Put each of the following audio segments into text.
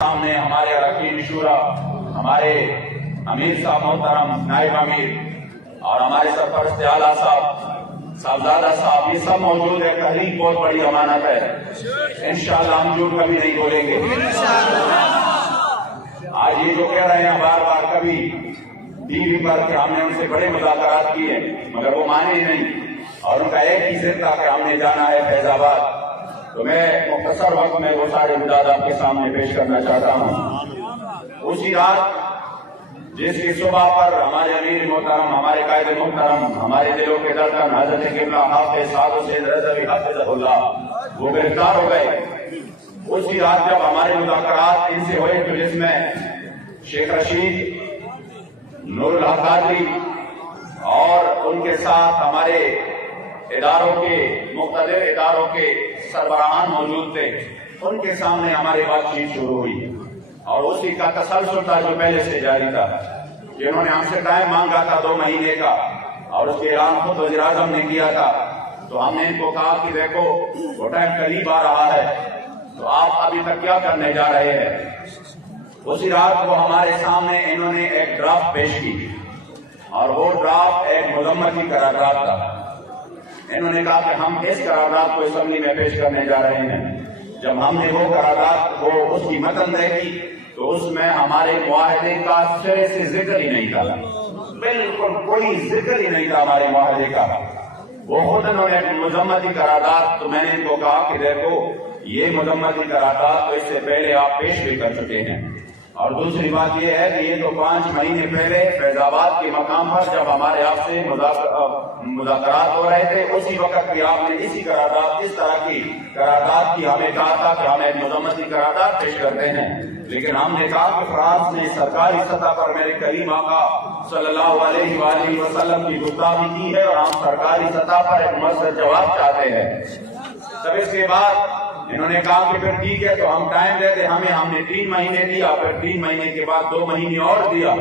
سامنے ہمارے اراکین شورا، ہمارے امیر صاحب محترم، نائب امیر اور ہمارے سرپرست اعلیٰ صاحبزادہ صاحب، یہ سب موجود ہے۔ تحریک بہت بڑی امانت ہے، انشاءاللہ ہم جھوٹ کبھی نہیں بولیں گے۔ آج یہ جو کہہ رہے ہیں بار بار کبھی ٹی وی پر کہ ہم نے ان سے بڑے مذاکرات کیے، مگر وہ مانے نہیں، اور ان کا ایک ہی ضد تھا کہ ہم نے جانا ہے فیض آباد۔ تو میں مختصر وقت میں وہ سارے امداد آپ کے سامنے پیش کرنا چاہتا ہوں۔ اسی رات جس کی صبح پر ہمارے امیر محترم، ہمارے قائد محترم، ہمارے دلوں کے دردن حضرت قبلہ حافظ سعد حسین رضوی حفظہ اللہ وہ گرفتار ہو گئے، اسی رات جب ہمارے مذاکرات ان سے ہوئے تو جس میں شیخ رشید، نور الحق قادری اور ان کے ساتھ ہمارے اداروں کے مختلف اداروں کے سربراہان موجود تھے، ان کے سامنے ہماری بات چیت شروع ہوئی، اور اسی کا تسلسل تھا جو پہلے سے جاری تھا۔ جنہوں نے ہم سے ٹائم مانگا تھا 2 مہینے کا، اور اس کے اعلان خود وزیر اعظم نے کیا تھا، تو ہم نے ان کو کہا کہ دیکھو وہ ٹائم قریب آ رہا ہے، تو آپ ابھی تک کیا کرنے جا رہے ہیں؟ اسی رات وہ ہمارے سامنے انہوں نے ایک ڈرافٹ پیش کی، اور وہ ڈرافٹ ایک مذمتی قرارداد تھا۔ انہوں نے کہا کہ ہم اس قرارداد کو اسمبلی میں پیش کرنے جا رہے ہیں۔ جب ہم نے وہ قرارداد وہ اس کی متن دیکھی تو اس میں ہمارے معاہدے کا سرے سے ذکر ہی نہیں تھا، بالکل کوئی ذکر ہی نہیں تھا ہمارے معاہدے کا۔ وہ خود انہوں نے مذمتی قرارداد، تو میں نے ان کو کہا کہ دیکھو یہ مذمتی قرارداد تو اس سے پہلے آپ پیش بھی کر چکے ہیں، اور دوسری بات یہ ہے کہ یہ تو 5 مہینے پہلے فیض آباد کے مقام پر جب ہمارے آپ سے مذاکرات ہو رہے تھے، اسی وقت بھی آپ نے اسی قرارداد، اس طرح کی قرارداد کی ہمیں کہا تھا کہ ہم ایک مذمتی قرارداد پیش کرتے ہیں، لیکن ہم نے کہا کہ فرانس نے سرکاری سطح پر میرے کریم آقا صلی اللہ علیہ وآلہ وسلم کی گستاخی کی ہے، اور ہم سرکاری سطح پر ایک مؤثر جواب چاہتے ہیں۔ تب اس کے بعد انہوں نے کہا کہ پھر ٹھیک ہے تو ہم ٹائم دیتے ہمیں، ہم نے 3 مہینے دیا، پھر 3 مہینے کے بعد 2 مہینے اور دیا۔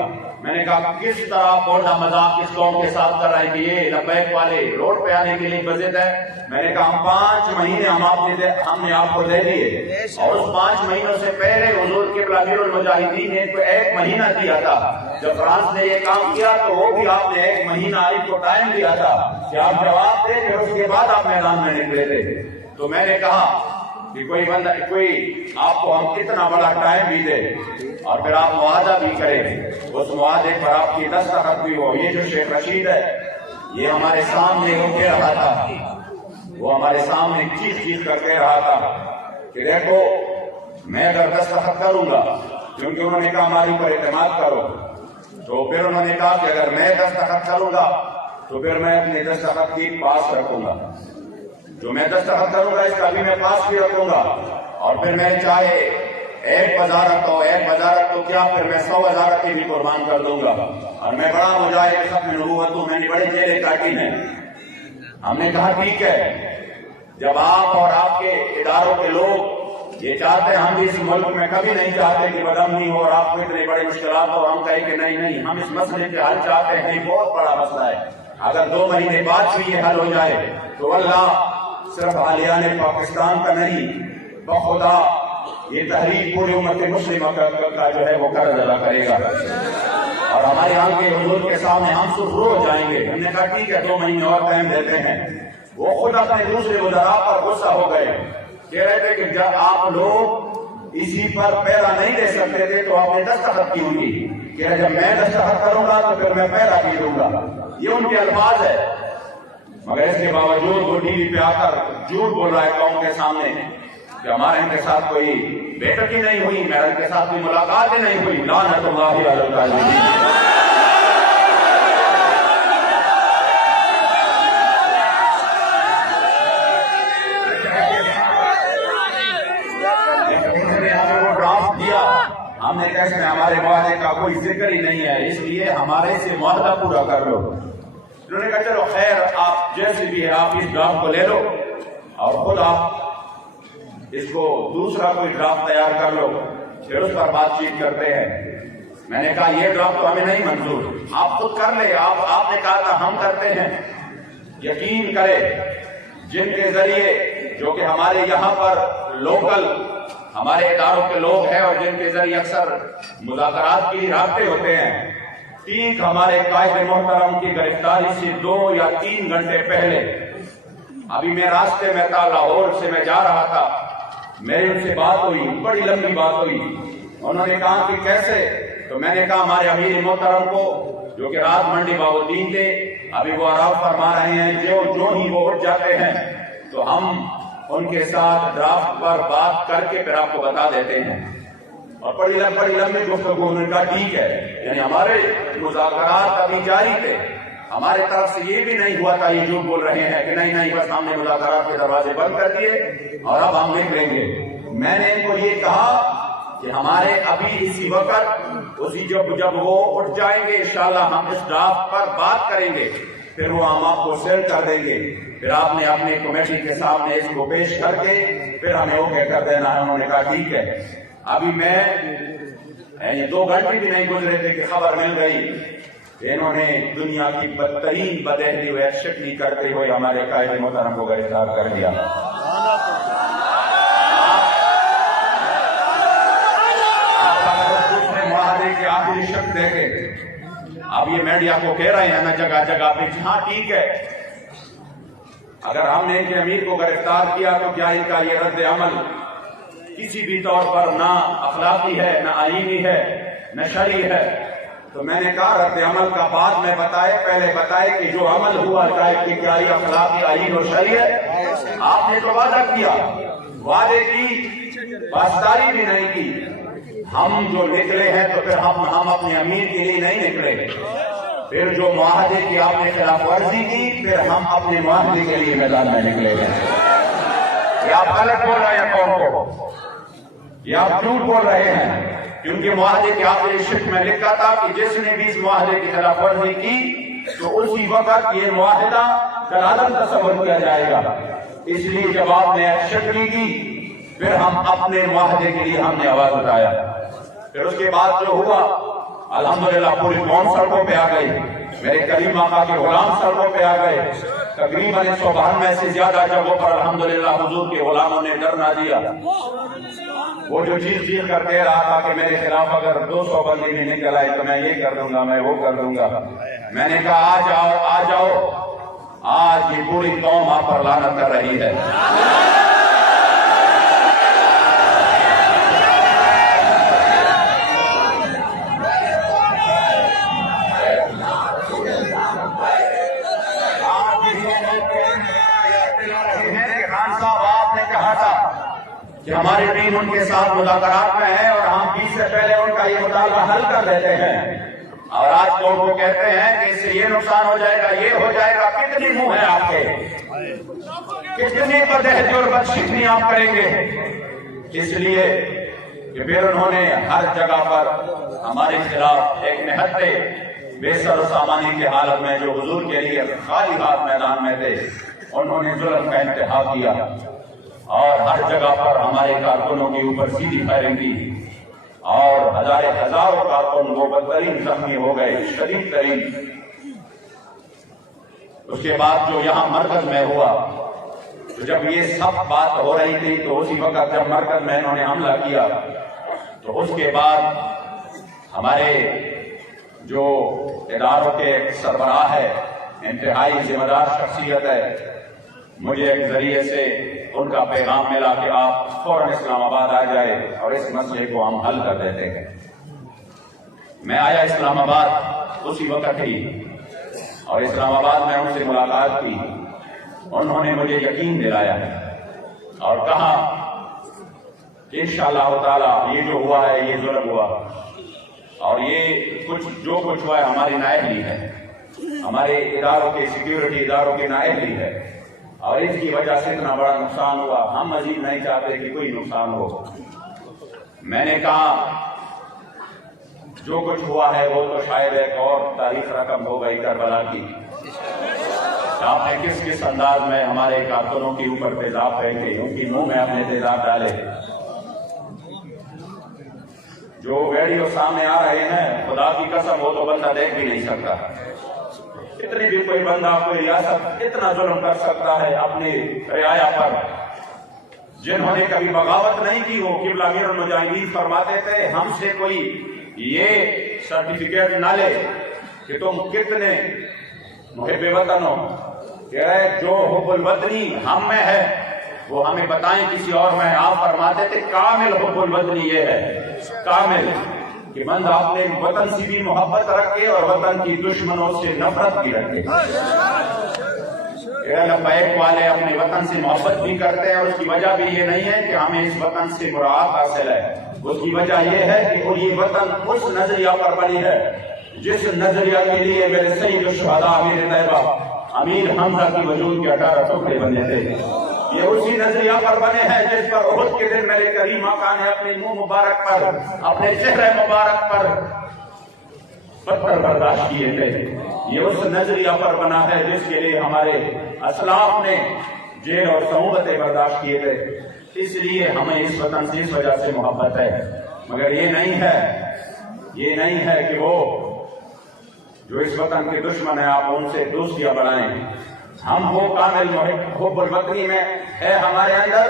میں نے کہا کس طرح بولنا مذاق اس قوم کے ساتھ کر رہے ہیں کہ یہ لبیک والے روڈ پہ آنے کے لیے بضد ہے۔ میں نے کہا ہم 5 مہینے ہم نے آپ کو دے دیے، اور اس 5 مہینوں سے پہلے حضور قبلہ امیر المجاہدین نے 1 مہینہ دیا تھا۔ جب فرانس نے یہ کام کیا تو وہ بھی آپ نے 1 مہینہ آپ کو ٹائم دیا تھا کہ آپ جواب دیں، پھر اس کے بعد آپ میدان میں نکلے تھے۔ تو میں نے کہا کہ کوئی آپ کو ہم کتنا بڑا ٹائم بھی دے اور پھر آپ معاہدہ بھی کریں، اس معاہدے پر آپ کی دستخط بھی ہو۔ یہ جو شیخ رشید ہے یہ ہمارے سامنے وہ کہہ رہا تھا، وہ ہمارے سامنے چیخ کر کہہ رہا تھا کہ دیکھو میں اگر دستخط کروں گا، کیونکہ انہوں نے کہا ہمارے اوپر اعتماد کرو، تو پھر انہوں نے کہا کہ اگر میں دستخط کروں گا تو پھر میں اپنے دستخط کی پاس رکھوں گا، جو میں دستخط کروں گا اس کا بھی میں پاس بھی رکھوں گا، اور پھر میں چاہے 1 وزارت ہو، 1 وزارت تو کیا پھر میں 100 وزارت کی بھی قربان کر دوں گا، اور میں بڑا مجاہد ختم نبوت ہوں، میں نے بڑے جیلے کاٹی ہیں۔ ہم نے کہا ٹھیک ہے، جب آپ اور آپ کے اداروں کے لوگ یہ چاہتے ہیں، ہم بھی اس ملک میں کبھی نہیں چاہتے کہ بدامنی ہو اور آپ کو اتنے بڑے مشکلات ہو، ہم کہیں کہ نہیں ہم اس مسئلے کے حل چاہتے ہیں، یہ بہت بڑا مسئلہ ہے، اگر 2 مہینے بعد بھی یہ حل ہو جائے تو اللہ صرف حالیان پاکستان کا نہیں، بخدا یہ تحریک پوری امت مسلمہ کا جو ہے وہ قرض ادا کرے گا، اور ہمارے آنکھیں حضور کے سامنے ہم سرخرو ہو جائیں گے۔ ہم نے کہا ٹھیک ہے 2 مہینے اور ٹائم دیتے ہیں۔ وہ خود اپنے دوسرے وزراء پر غصہ ہو گئے، کہہ رہے تھے کہ جب آپ لوگ اسی پر پہلا نہیں دے سکتے تھے تو آپ نے دستخط کی ہوگی، کہہ رہے جب میں دستخط کروں گا تو پھر میں پہلا بھی دوں گا، یہ ان کے الفاظ ہے۔ مگر اس کے باوجود وہ ٹی وی پہ آ کر جھوٹ بول رہا ہے قوم کے سامنے کہ ہمارے ان کے ساتھ کوئی بیٹھک ہی نہیں ہوئی، میرے ان کے ساتھ کوئی ملاقات ہی نہیں ہوئی۔ لعنت اللہ علی الکاذبین۔ ہم نے کہا اس میں ہمارے معاہدے کا کوئی ذکر ہی نہیں ہے، اس لیے ہمارے سے معاہدہ پورا کر لو۔ انہوں نے کہا چلو خیر، آپ جیسے بھی ہے آپ اس ڈرافٹ کو لے لو اور خود آپ اس کو دوسرا کوئی ڈرافٹ تیار کر لو، پھر اس پر بات چیت کرتے ہیں۔ میں نے کہا یہ ڈرافٹ تو ہمیں نہیں منظور، آپ خود کر لے، آپ نے کہا تھا ہم کرتے ہیں۔ یقین کرے جن کے ذریعے جو کہ ہمارے یہاں پر लोकल हमारे इदारों के लोग हैं और जिनके जरिए अक्सर मुज़ाकरात की राब्ते होते हैं, ठीक हमारे कायद मोहतरम की गिरफ्तारी से 2 या 3 घंटे पहले अभी मैं रास्ते में था, लाहौर से मैं जा रहा था, मेरी उनसे बात हुई, बड़ी लंबी बात हुई। उन्होंने कहा कि कैसे, तो मैंने कहा हमारे अमीर मोहतरम को जो कि रात मंडी बाबुद्दीन थे, अभी वो आराम फरमा रहे हैं, जो ही वो उठ जाते हैं तो हम उनके साथ ड्राफ्ट पर बात करके फिर आपको बता देते हैं। और बड़ी लंबी गुफ्तगू, उनका ठीक है, यानी हमारे मुज़ाकरात अभी जारी थे, हमारे तरफ से ये भी नहीं हुआ था ये झूठ बोल रहे हैं कि नहीं बस हमने मुज़ाकरात के दरवाजे बंद कर दिए और अब हम निकलेंगे। मैंने इनको ये कहा कि हमारे अभी इसी वक्त उसी जब वो उठ जाएंगे इंशाअल्लाह हम इस ड्राफ्ट पर बात करेंगे, फिर वो हम आपको सेंड कर देंगे, फिर आपने अपने कमेटी के सामने इसको पेश करके फिर हमें ओके कर देना है। उन्होंने कहा ठीक है। अभी मैं 2 घंटे भी नहीं गुजरे थे कि खबर मिल गई, इन्होंने दुनिया की बदतरीन बदहली व शक्ली करते हुए हमारे कायदे मोहतरम को गिरफ्तार कर दिया। मुआहदे के आखिरी शब्द देखे, अब ये मीडिया को कह रहे हैं ना जगह जगह पे, हाँ ठीक है, अगर हमने इनके अमीर को गिरफ्तार किया तो क्या इनका ये रद्द अमल किसी भी तौर पर ना अखलाकी है, ना आईनी है, न शरई है? तो मैंने कहा रद्द अमल का बाद में बताए, पहले बताए कि जो अमल हुआ चाहे कि क्या ये अखलाकी, आईन और शरई है। आपने तो वादा किया, वादे की पासदारी भी नहीं की। हम जो निकले हैं तो फिर हम अपने अमीर के लिए नहीं निकले, फिर जो मुआहदे की आपने खिलाफ वर्जी की, फिर हम अपने मुआहदे के लिए मैदान में निकले हैं। ये आप गलत बोल रहे हैं कौन को, ये आप झूठ बोल रहे हैं, क्योंकि मुआहदे के आखिरी शिफ्ट में लिखा था कि जिसने भी इस मुआहदे की खिलाफ वर्जी की तो उसी वक्त ये मुआहदा कलादम तस्वर किया जाएगा। इसलिए जब आपने शक्ली की फिर हम अपने मुआहदे के लिए हमने आवाज उठाया। फिर उसके बाद जो हुआ अल्हम्दुलिल्लाह पूरी कौम सड़कों पे आ गई, मेरे करीम आका के गुलाम सड़कों पे आ गए। तकरीबन 192 से ज्यादा जगहों पर अल्हम्दुलिल्लाह हुजूर के गुलामों ने धरना दिया। वो जो चीख कर कह रहा था कि मेरे खिलाफ अगर 200 बंदी भी निकल आए तो मैं ये कर दूंगा, मैं वो कर दूंगा, मैंने कहा आ जाओ, आज ये पूरी कौम आप पर लानत कर रही है। कि हमारी टीम उनके साथ मुज़ाकरात में है और हम 20 से पहले उनका ये मुतालबा हल कर देते हैं, और आज कोर्ट को कहते हैं कि इससे ये नुकसान हो जाएगा, ये हो जाएगा। कितनी मुंह है आपके, कितनी बदहज़ी और बदशिकनी आप करेंगे? इसलिए कि फिर उन्होंने हर जगह पर हमारे खिलाफ एक निहत्ते बेसर सामानी की हालत में जो हुजूर के लिए खाली हाथ मैदान में थे, उन्होंने जुल्म का इंतहा किया और हर जगह पर हमारे कारकुनों के ऊपर सीधी फायरिंग की और हजारों कारकुन वो बदतरीन जख्मी हो गए, शदीद तरीन। उसके बाद जो यहाँ मरकज में हुआ, तो जब ये सब बात हो रही थी तो उसी वक्त जब मरकज में इन्होंने हमला किया तो उसके बाद हमारे जो इदारों के सरबराह है, इंतहाई जिम्मेदार शख्सियत है, मुझे एक जरिए से उनका पैगाम मिला कि आप फौरन इस्लामाबाद आ जाए और इस मसले को हम हल कर देते हैं। मैं आया इस्लामाबाद उसी वक्त ही और इस्लामाबाद में उनसे मुलाकात की। उन्होंने मुझे यकीन दिलाया और कहा कि इंशाअल्लाह ताला ये जो हुआ है ये जुल्म हुआ और ये जो कुछ हुआ है हमारी नाअहली है, हमारे इदारों के सिक्योरिटी इदारों की नाअहली है और इसकी वजह से इतना बड़ा नुकसान हुआ। हम मजीद नहीं चाहते कि कोई नुकसान हो। मैंने कहा जो कुछ हुआ है वो तो शायद एक और तारीख रकम हो गई करबला की। आपने किस किस अंदाज में हमारे कारकुनों के ऊपर तेजाब फेंके, उनकी मुंह में आपने तेजाब डाले। जो वीडियो सामने आ रहे हैं, खुदा की कसम वो तो बंदा देख भी नहीं सकता। इतनी भी कोई बंदा कोई रियासत इतना जुल्म कर सकता है अपनी रियाया पर? जिन्होंने कभी बगावत नहीं की, वो क़िबला अमीरुल मुजाहिदीन फरमाते थे हम से कोई ये सर्टिफिकेट ना ले कि तुम कितने मुहिब्बे वतन हो, कह रहे जो हुब्बुल वतनी हम में है वो हमें बताएं किसी और में। आप फरमाते थे कामिल हुब्बुल वतनी ये है, कामिल कि बंदा अपने वतन से भी मोहब्बत रखे और वतन की दुश्मनों से नफरत भी रखे। लब्बैक वाले अपने वतन से मोहब्बत भी करते हैं और उसकी वजह भी ये नहीं है कि हमें इस वतन से मुराद हासिल है, उसकी वजह ये है कि और ये वतन उस नजरिया पर बनी है जिस नजरिया के लिए मेरे सैयद शुहदा अमीर तैयबा अमीर हमजा की वजूद के 18 टुकड़े बने थे। ये उसी नजरिया पर बने हैं जिस पर उहुद के दिन मेरे करीम आका ने अपने मुंह मुबारक पर, अपने चेहरे मुबारक पर पत्थर बर्दाश्त किए थे। ये उस नजरिया पर बना है जिसके लिए हमारे असलाफ ने जेल और सऊबतें बर्दाश्त किए थे। इसलिए हमें इस वतन से इस वजह से मोहब्बत है। मगर ये नहीं है कि वो जो इस वतन के दुश्मन है आप उनसे दोस्तियां बढ़ाएं। हम वो कामिल हुब्बुल वतनी में है हमारे अंदर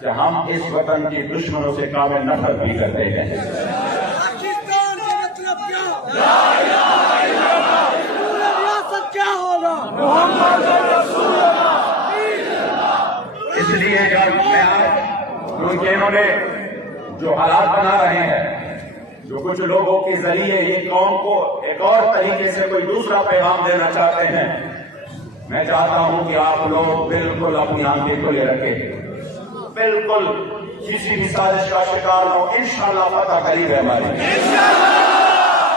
कि हम इस वतन के दुश्मनों से कामिल नफरत भी करते हैं। पाकिस्तान का मतलब क्या होगा? इसलिए क्योंकि इन्होंने जो हालात बना रहे हैं, जो कुछ लोगों के जरिए ये कौम को एक और तरीके से कोई दूसरा पैगाम देना चाहते हैं, मैं चाहता हूं कि आप लोग बिल्कुल अपनी आंखें खुले रखें, बिल्कुल किसी भी साजिश का शिकार हो। इंशाअल्लाह फतह करीब है हमारी।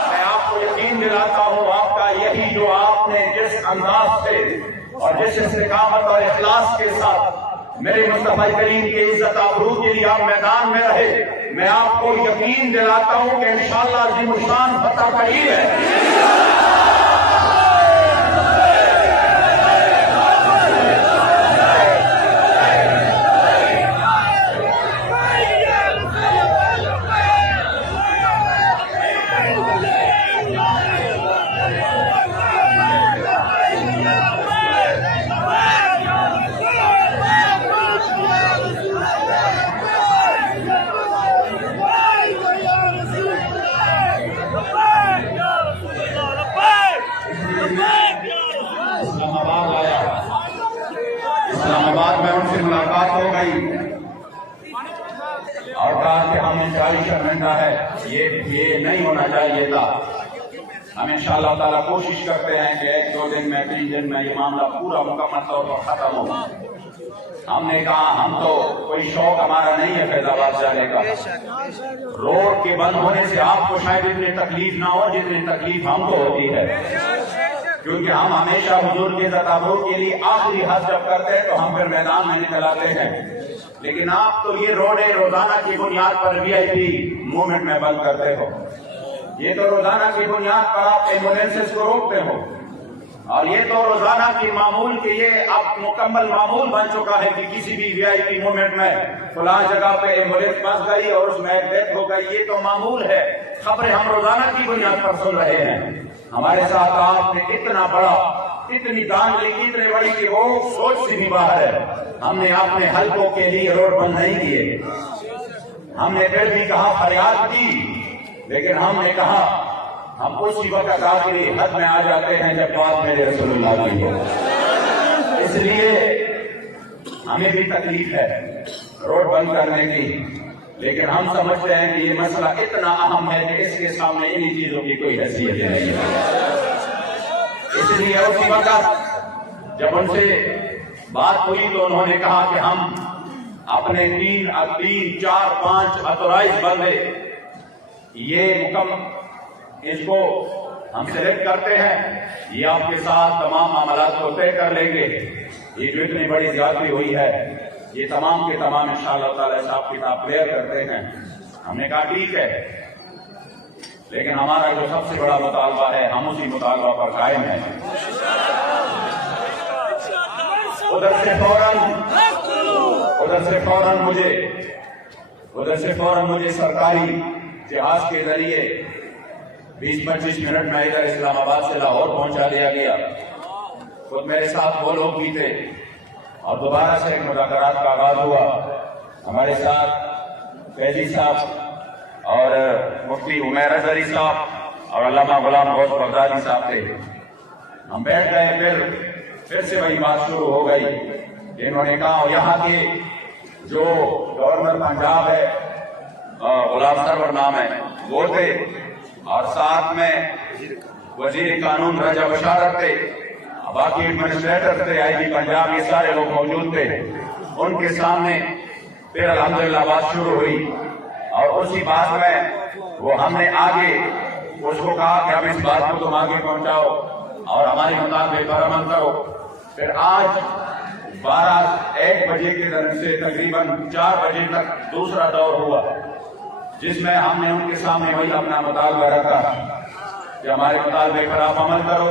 मैं आपको यकीन दिलाता हूं, आपका यही जो आपने जिस अंदाज से और जिस इस्तिकामत और इखलास के साथ मेरे मुस्तफा करीम के इज्जत आबरू के लिए आप मैदान में रहे, मैं आपको यकीन दिलाता हूं कि इंशाअल्लाह ज़िमुशान फतह करीब है। इस्लामाबाद में उनसे मुलाकात हो गई और कहा कि हमें 40 घंटा है, ये नहीं होना चाहिए था। हम इंशाअल्लाह ताला कोशिश करते हैं कि 1-2 दिन में 3 दिन में ये मामला पूरा मुकम्मल तौर पर खत्म हो। हमने कहा हम तो कोई शौक हमारा नहीं है फैजाबाद जाने का। रोड के बंद होने से आपको शायद इतनी तकलीफ ना हो जितनी तकलीफ हमको होती है, क्योंकि हम हमेशा हुजूर के इज़्ज़त-ए-आबरू के लिए आखिरी हद जब करते हैं तो हम फिर मैदान में निकल आते हैं। लेकिन आप तो ये रोडें रोजाना की बुनियाद पर VIP मूवमेंट में बंद करते हो, ये तो रोजाना की बुनियाद पर आप एम्बुलेंसेस को रोकते हो, और ये तो रोजाना की मामूल के ये अब मुकम्मल मामूल बन चुका है कि किसी भी VIP मूवमेंट में फलां जगह पे एम्बुलेंस फंस गई और उसमें डेथ हो गई, ये तो मामूल है। खबरें हम रोजाना की बुनियाद पर सुन रहे हैं। हमारे साथ आपने इतना बड़ा, इतनी दानगी इतने बड़ी कि वो सोच से भी बाहर है। हमने अपने हल्कों के लिए रोड बंद नहीं किए, हमने फिर भी कहा फरियाद की, लेकिन हमने कहा हम उसी वक्त आखिरी हद में आ जाते हैं जब बात मेरे रसूलुल्लाह की हो। इसलिए हमें भी तकलीफ है रोड बंद करने की, लेकिन हम समझते हैं कि ये मसला इतना अहम है कि इसके सामने इन्हीं चीजों की कोई हैसियत नहीं है। इसलिए उसी वक्त जब उनसे बात हुई तो उन्होंने कहा कि हम अपने 3, 4, 5 ऑथोराइज बंदे ये इसको हम सिलेक्ट करते हैं, ये आपके साथ तमाम मामलात को तय कर लेंगे। ये जो इतनी बड़ी ज्यादती हुई है ये तमाम के तमाम इंशाअल्लाह ताला हिसाब किताब क्लियर करते हैं। हमने कहा ठीक है, लेकिन हमारा जो सबसे बड़ा मुतालबा है हम उसी मुतालबा पर कायम है। उधर से फौरन मुझे सरकारी जहाज के जरिए 20-25 मिनट में इधर इस्लामाबाद से लाहौर पहुंचा दिया गया। खुद मेरे साथ वो लोग भी थे और दोबारा से मुज़ाकरात का आगाज हुआ। हमारे साथ फैजी साहब और मुफ्ती उमैर अजहरी साहब और अल्लामा गुलाम गौस बगदादी साहब थे। हम बैठ गए, फिर से वही बात शुरू हो गई। इन्होंने कहा यहाँ के जो गवर्नर पंजाब है, गुलाम सरवर नाम है, वो थे, और साथ में वजीर कानून रजा बशारत थे, बाकी एडमिनिस्ट्रेटर थे, आईजी पंजाब, ये सारे लोग मौजूद थे। उनके सामने फिर अल्हम्दुलिल्लाह बात शुरू हुई, और उसी बात में वो हमने आगे उसको कहा कि अब इस बात को तुम आगे पहुंचाओ और हमारे मुताबिक पर अमल करो। फिर आज 1 बजे के दर से तकरीबन 4 बजे तक दूसरा दौर हुआ, जिसमें हमने उनके सामने वही अपना मुतालबा रखा कि हमारे मुतालबे पर आप अमल करो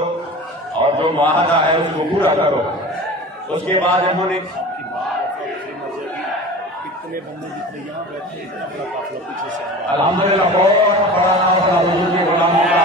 और जो मुआहदा है उसको पूरा करो। उसके बाद उन्होंने कितने बंदे जितने यहाँ बैठे इतना बड़ा काफिला पीछे से अल्हम्दुलिल्लाह बहुत बड़ा काफिला हुजूर के गुलामों का।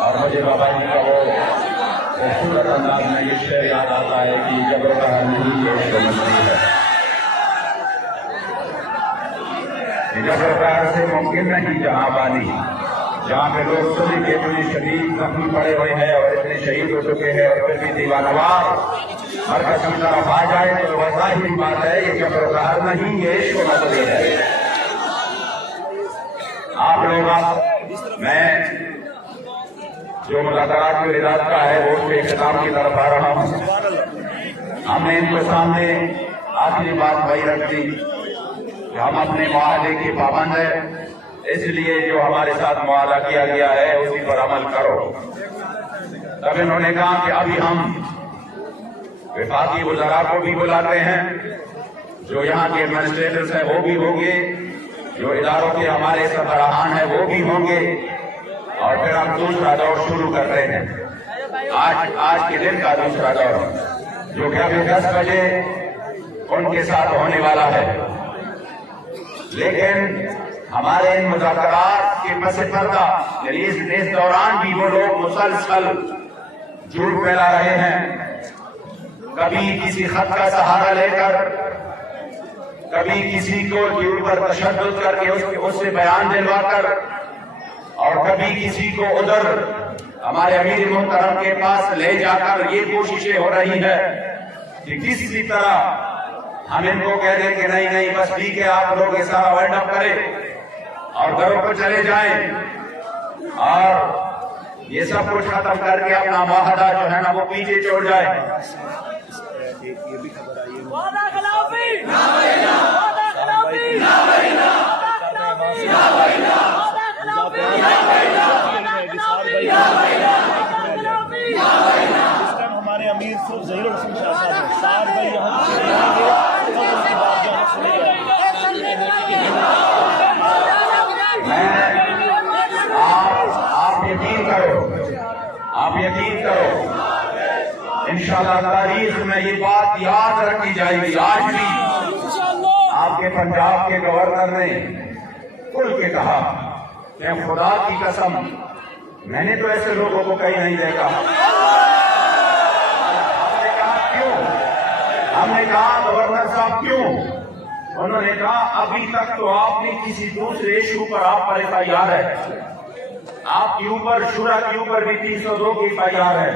और मुझे बाबा जी का वो खूबसूरत अंदाज में ये शेर याद आता है कि जब नहीं ये जब से मुमकिन नहीं जहाँ पानी, जहाँ पे लोग सभी के इतने शदीद जख्मी पड़े हुए हैं और इतने शहीद हो चुके हैं और फिर भी दीवानवार हर कसम तरफ आ जाए तो वैसा ही बात है। ये जब नहीं ये इश्क नजरी है। आप लोग मैं जो मुलाकात के इरादा का है वो उसके इख्तिताम की तरफ आ रहा हूँ। हमने इनके सामने आखिरी बात वही रख दी कि हम अपने मुआहदे के पाबंद है, इसलिए जो हमारे साथ मुआहदा किया गया है उसी पर अमल करो। तब इन्होंने कहा कि अभी हम विफाकी वज़रा को भी बुलाते हैं, जो यहाँ के एडमिनिस्ट्रेटर्स हैं वो भी होंगे, जो इदारों के हमारे सरबराहान हैं वो भी होंगे, और फिर हम दूसरा दौर शुरू कर रहे हैं। आज के दिन का दूसरा दौर जो कि अभी 10 बजे उनके साथ होने वाला है। लेकिन हमारे इन मुज़ाकरात के पस पर्दा इस दौरान भी वो लोग मुसलसल झूठ फैला रहे हैं, कभी किसी खत का सहारा लेकर, कभी किसी को झूठ पर तशद्दुद करके उससे बयान दिलवाकर, और कभी किसी को उधर हमारे अमीर मोहतरम के पास ले जाकर ये कोशिशें हो रही है कि किसी तरह हम इनको कह दें कि नहीं नहीं बस ठीक है, आप लोग ये सारा वाइंड अप करें और घरों पर चले जाएं और ये सब कुछ खत्म करके अपना मुआहदा जो है ना वो पीछे छोड़ जाए। ये भी खबर आई है इस टाइम हमारे अमीर सिर्फ ज़हीर हुसैन शाह साहब हैं। सार भाई यहाँ आप यकीन करो, انشاءاللہ تاریخ میں یہ بات یاد رکھی جائے گی. آج بھی آپ کے پنجاب کے گورنر نے کھل کے کہا کہ خدا کی قسم میں نے تو ایسے لوگوں کو کہیں نہیں دیکھا. ہم نے کہا کیوں؟ ہم نے کہا گورنر صاحب کیوں؟ انہوں نے کہا ابھی تک تو آپ نے کسی دوسرے ایشو پر آپ پر FIR ہے, آپ کے اوپر شورا کے اوپر بھی 302 کی FIR ہے,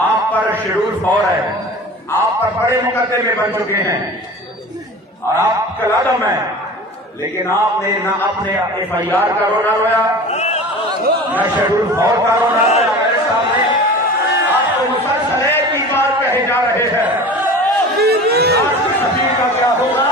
آپ پر شیڈول 4 ہے, آپ پر بڑے مقدمے بن چکے ہیں اور آپ کلادم ہیں, لیکن آپ نے نہ اپنے FIR کا رونا رویا نہ شیڈول 4 کا رونا رویا. میرے سامنے آپ کو مسلسل ایک ہی بات کہے جا رہے ہیں, آپ کی سفیر کا کیا ہوگا.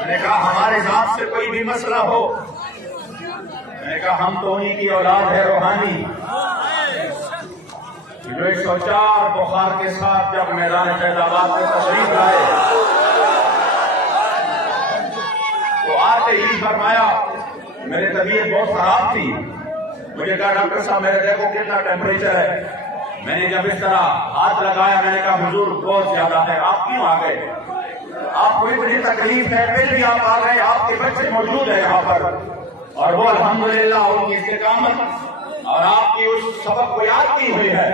میں نے کہا ہمارے ذات سے کوئی بھی مسئلہ ہو, میں نے کہا ہم تو انہی کی اولاد ہے روحانی جو 104 بخار کے ساتھ جب میدان فیض آباد میں تشریف لائے تو آتے ہی فرمایا, میری طبیعت بہت خراب تھی, مجھے کہا ڈاکٹر صاحب میرے دیکھو کتنا ٹیمپریچر ہے. میں نے جب اس طرح ہاتھ لگایا میں نے کہا حضور بہت زیادہ ہے, آپ کیوں آ گئے, آپ کو اتنی تکلیف ہے پھر بھی آپ آ گئے, آپ کے بچے موجود ہیں یہاں پر اور وہ الحمدللہ ان کی استقامت اور آپ کی اس سبق کو یاد کی ہوئی ہے,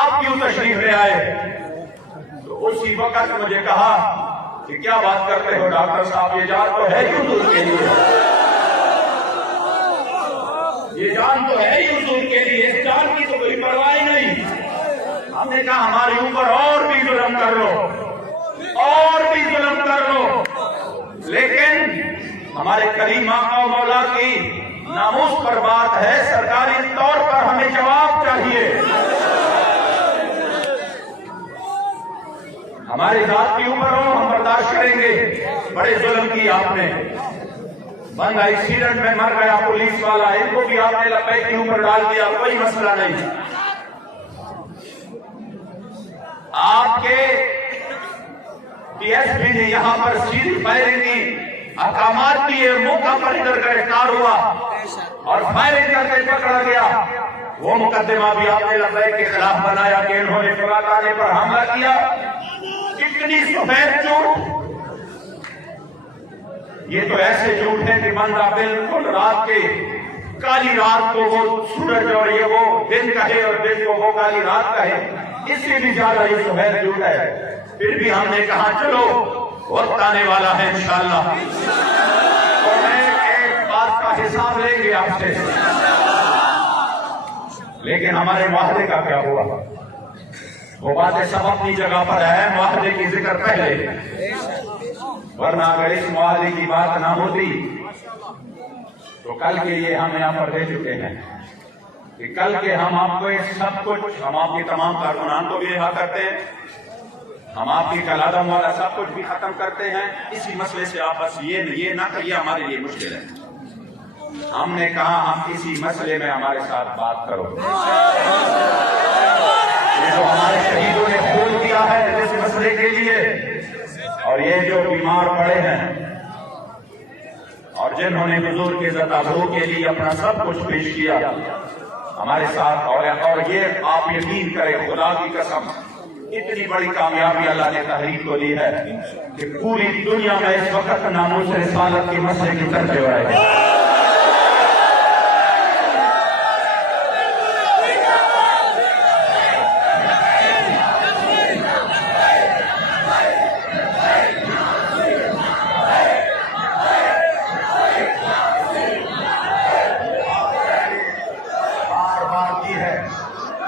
آپ کیوں تشریف لے آئے. تو اسی وقت مجھے کہا کہ کیا بات کرتے ہو ڈاکٹر صاحب, یہ جان تو ہے ہی حضور کے لیے, یہ جان تو ہے ہی حضور کے لیے, اس جان کی تو کوئی پرواہ نہیں. ہم نے کہا ہمارے اوپر اور بھی ظلم کر لو, اور بھی ظلم کر لو, لیکن ہمارے کریم آقا و مولا کی ناموس پر بات ہے, سرکاری طور پر ہمیں جواب چاہیے. ہماری ذات کے اوپر ہو ہم برداشت کریں گے. بڑے ظلم کی آپ نے, بندہ ایکسیڈنٹ میں مر گیا پولیس والا, ان کو بھی آپ نے لپیٹ کے اوپر ڈال دیا, کوئی مسئلہ نہیں. آپ کے DSP نے یہاں پر سیدھی فائرنگ کی, احکامات دیے, موقع پر ادھر گرفتار ہوا اور فائرنگ کر کے پکڑا گیا. وہ مقدمہ بھی آپ نے لبیک کے خلاف بنایا کہ انہوں نے فلاں تانے پر حملہ کیا. کتنی سفید جھوٹ, یہ تو ایسے جھوٹ ہے کہ بندہ بالکل رات کے کالی رات کو وہ سورج اور یہ وہ دن کہے اور دن کو وہ کالی رات کہے, اس سے بھی زیادہ یہ سفید جھوٹ ہے. پھر بھی ہم نے کہا چلو وقت آنے والا ہے انشاءاللہ, اور میں ایک بات کا حساب لیں گے آپ سے. لیکن ہمارے معاہدے کا کیا ہوا؟ وہ باتیں سب اپنی جگہ پر ہے, معاہدے کی ذکر پہلے, ورنہ اگر اس معاہدے کی بات نہ ہوتی تو کل کے لیے ہم یہاں پر دے چکے ہیں کہ کل کے ہم آپ کو سب کچھ, ہم آپ کے تمام کارکنان کو بھی رہا کرتے ہیں, ہم آپ کی کلادم والا سب کچھ بھی ختم کرتے ہیں. اسی مسئلے سے آپ بس یہ نہ کریے, ہمارے لیے مشکل ہے. ہم نے کہا ہم اسی مسئلے میں ہمارے ساتھ بات کرو. یہ جو ہمارے شہیدوں نے خون دیا ہے اس مسئلے کے لیے, اور یہ جو بیمار پڑے ہیں اور جنہوں نے حضور کے عزت افزائی کے لیے اپنا سب کچھ پیش کیا ہمارے ساتھ, اور یہ آپ یقین کریں خدا کی قسم اتنی بڑی کامیابی اللہ نے تحریک کو دی ہے کہ پوری دنیا میں اس وقت ناموس رسالت کے مسئلے کی طرف ہو رہے ہیں.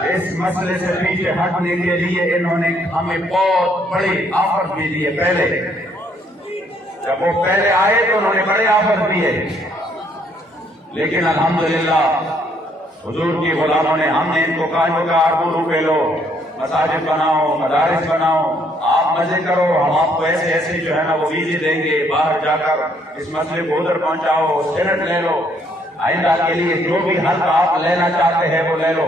اس مسئلے سے پیچھے ہٹنے کے لیے انہوں نے ہمیں بہت بڑے آفر بھی دیے. پہلے جب وہ پہلے آئے تو انہوں نے بڑے آفر دیے, لیکن الحمدللہ حضور کی غلاموں نے, ہم نے ان کو کہا اربوں روپے لو, مساجد بناؤ، مدارس بناؤ، آپ مزے کرو، ہم آپ کو ایسے ایسے جو ہے نا وہ ویزے دیں گے، باہر جا کر اس مسئلے کو ادھر پہنچاؤ، سینٹ لے لو، آئندہ کے لیے جو بھی حق آپ لینا چاہتے ہیں وہ لے لو۔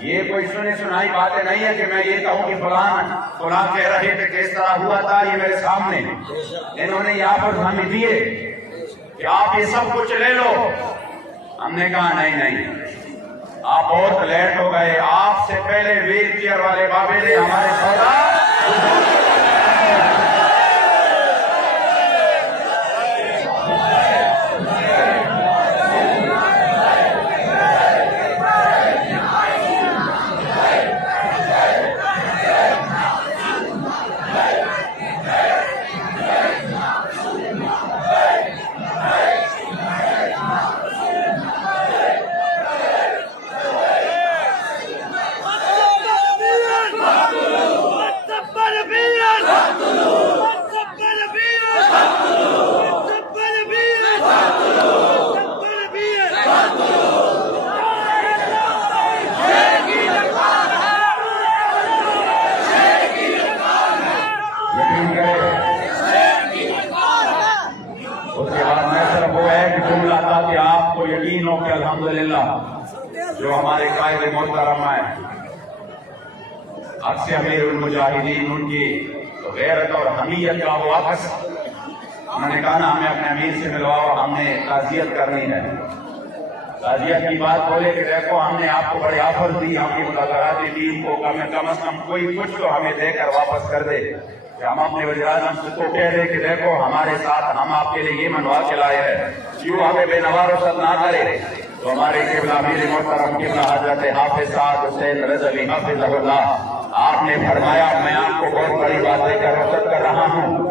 یہ کوئی سنی سنائی باتیں نہیں ہے کہ میں یہ کہوں کہ فلاں کہہ رہے تھے کہ اس طرح ہوا تھا، یہ میرے سامنے انہوں نے یہاں پر ہمیں دیے کہ آپ یہ سب کچھ لے لو۔ ہم نے کہا نہیں، آپ بہت لیٹ ہو گئے، آپ سے پہلے ویل چیئر والے بابے نے ہمارے سودا یقین ہو کہ الحمدللہ جو ہمارے قائد محترم ہیں عکس امیر المجاہدین، ان کی غیرت اور حمیت کا وہ عکس، انہوں نے کہا نا ہمیں اپنے امیر سے ملواؤ، ہم نے تعزیت کرنی ہے۔ تعزیت کی بات بولے کہ دیکھو ہم نے آپ کو بڑے آفر دی، ہم کی مذاکرات ٹیم کو کم از کم کوئی کچھ تو ہمیں دے کر واپس کر دے، کہ ہم اپنے وزیر اعظم سے تو کہہ دیں کہ دیکھو ہمارے ساتھ ہم آپ کے لیے یہ منوا کے لائے ہیں، کیوں ہمیں بے نوار رخصت نہ کرے۔ تو ہمارے قبلہ امیر محترم قبلہ حضرت حافظ سعد حسین رضوی حفظہ اللہ، آپ نے فرمایا میں آپ کو بہت بڑی بات دے کر رخصت کر رہا ہوں،